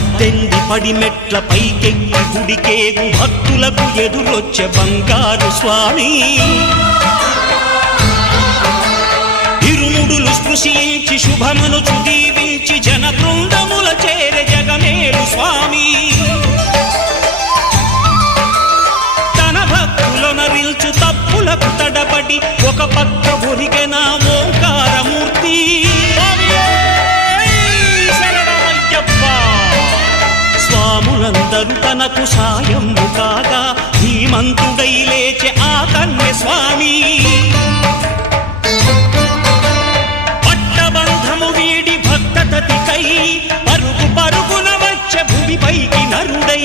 పద్దెంది పడిమెట్ల పైకెక్కి గుడికేగు భక్తులకు ఎదురొచ్చే బంగారు స్వామి ఇరుముడులు స్పృశించి శుభమనుచు దీవించి జన బృందముల చేరే జగమేలు స్వామి తన భక్తులనరిల్చు తప్పులకు తడబడి ఒక పక్క ఒరిగెన ఓంకారమూర్తి స్వాములందరూ తనకు సాయము కాగా ధీమంతుడై లేచే ఆ కన్య స్వామి పట్టబంధము వీడి భక్తతతికై పరుగు పరుగున వచ్చే భూమిపైకి నరుడై